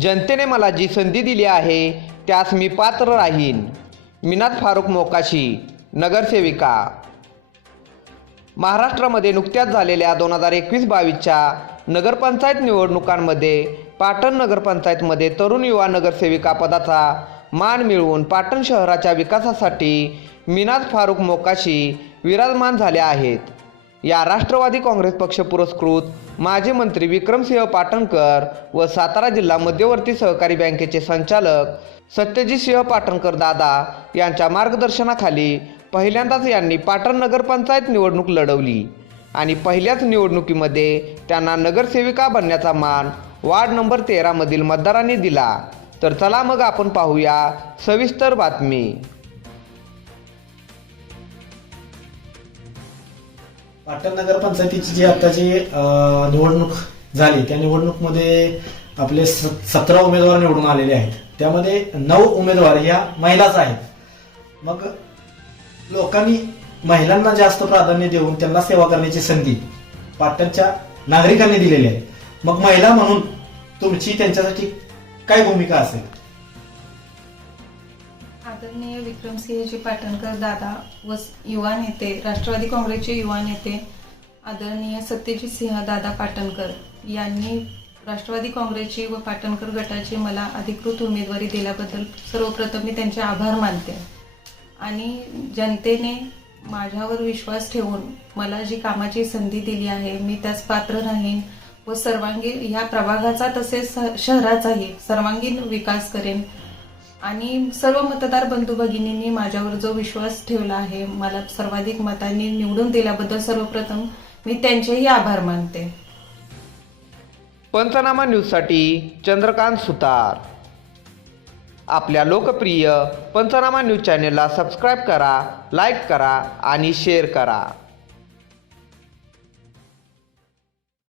जनतेने मला जी संधी दिली आहे त्यास मी पात्र राहीन. मिनात फारुक मोकाशी, नगरसेविका. महाराष्ट्रामध्ये नुकत्याच झालेल्या 2021-22च्या नगरपंचायत निवडणुकांमध्ये पाटण नगरपंचायतमध्ये तरुण युवा नगरसेविका पदाचा मान मिळवून पाटण शहराच्या विकासासाठी मिनात फारुक मोकाशी विराजमान झाल्या आहेत. या राष्ट्रवादी काँग्रेस पक्ष पुरस्कृत माजी मंत्री विक्रमसिंह पाटणकर व सातारा जिल्हा मध्यवर्ती सहकारी बँकेचे संचालक सत्यजितसिंह पाटणकर दादा यांच्या मार्गदर्शनाखाली पहिल्यांदाच यांनी पाटण नगरपंचायत निवडणूक लढवली आणि पहिल्याच निवडणुकीमध्ये त्यांना नगरसेविका बनण्याचा मान वार्ड नंबर 13 मधील मतदारांनी दिला. तर चला मग आपण पाहूया सविस्तर बातमी. पाटण नगरपंचायतीची जी आताची निवडणूक झाली त्या निवडणूकमध्ये आपले 17 उमेदवार निवडून आलेले आहेत. त्यामध्ये 9 उमेदवार या महिलाच आहेत. मग लोकांनी महिलांना जास्त प्राधान्य देऊन त्यांना सेवा करण्याची संधी पाटणच्या नागरिकांनी दिलेली आहे. मग महिला म्हणून तुमची त्यांच्यासाठी काय भूमिका असेल? आदरणीय विक्रमसिंहजी पाटणकर दादा व युवा नेते, राष्ट्रवादी काँग्रेसचे युवा नेते आदरणीय सत्यजितसिंह दादा पाटणकर यांनी राष्ट्रवादी काँग्रेसची व पाटणकर गटाची मला अधिकृत उमेदवारी दिल्याबद्दल सर्वप्रथम मी त्यांचे आभार मानते. आणि जनतेने माझ्यावर विश्वास ठेवून मला जी कामाची संधी दिली आहे मी त्यास पात्र राहीन व सर्वांगीण ह्या प्रभागाचा तसेच शहराचाही सर्वांगीण विकास करेन. आणि सर्व मतदार बंधू भगिनींनी माझ्यावर जो विश्वास ठेवला आहे, मला सर्वाधिक मतांनी निवडून दिल्याबद्दल सर्वप्रथम मी त्यांचेही आभार मानते. पंचनामा न्यूजसाठी चंद्रकांत सुतार. आपल्या लोकप्रिय पंचनामा न्यूज चॅनेलला सबस्क्राईब करा, लाईक करा आणि शेअर करा.